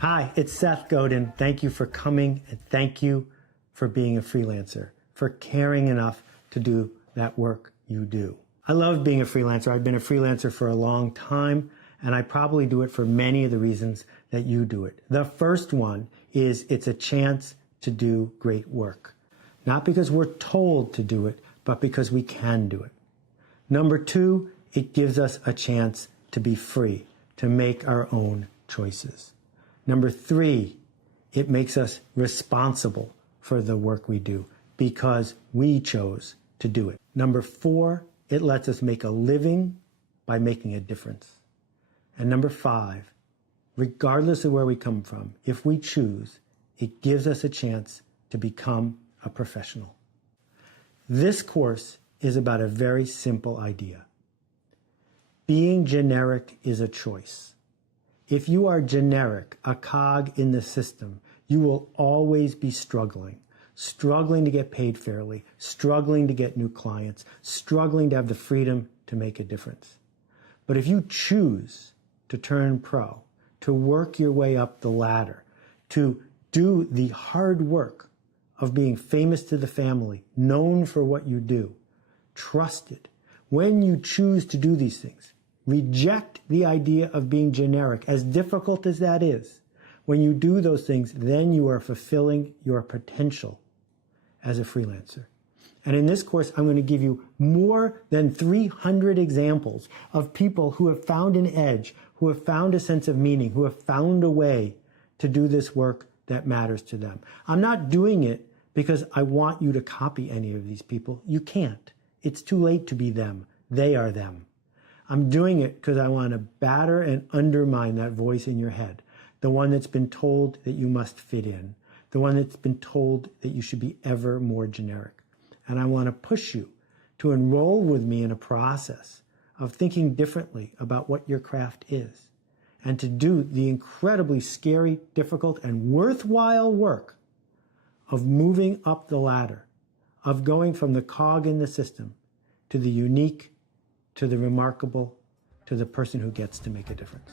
Hi, it's Seth Godin. Thank you for coming, and thank you for being a freelancer, for caring enough to do that work you do. I love being a freelancer. I've been a freelancer for a long time, and I probably do it for many of the reasons that you do it. The first one is it's a chance to do great work. Not because we're told to do it, but because we can do it. Number two, it gives us a chance to be free, to make our own choices. Number three, it makes us responsible for the work we do because we chose to do it. Number four, it lets us make a living by making a difference. And number five, regardless of where we come from, if we choose, it gives us a chance to become a professional. This course is about a very simple idea. Being generic is a choice. If you are generic, a cog in the system, you will always be struggling to get paid fairly, struggling to get new clients, struggling to have the freedom to make a difference. But if you choose to turn pro, to work your way up the ladder, to do the hard work of being famous to the family, known for what you do, trusted, when you choose to do these things, reject the idea of being generic, as difficult as that is. When you do those things, then you are fulfilling your potential as a freelancer. And in this course, I'm going to give you more than 300 examples of people who have found an edge, who have found a sense of meaning, who have found a way to do this work that matters to them. I'm not doing it because I want you to copy any of these people. You can't. It's too late to be them. They are them. I'm doing it because I want to batter and undermine that voice in your head, the one that's been told that you must fit in, the one that's been told that you should be ever more generic. And I want to push you to enroll with me in a process of thinking differently about what your craft is, and to do the incredibly scary, difficult, and worthwhile work of moving up the ladder, of going from the cog in the system to the unique, to the remarkable, to the person who gets to make a difference.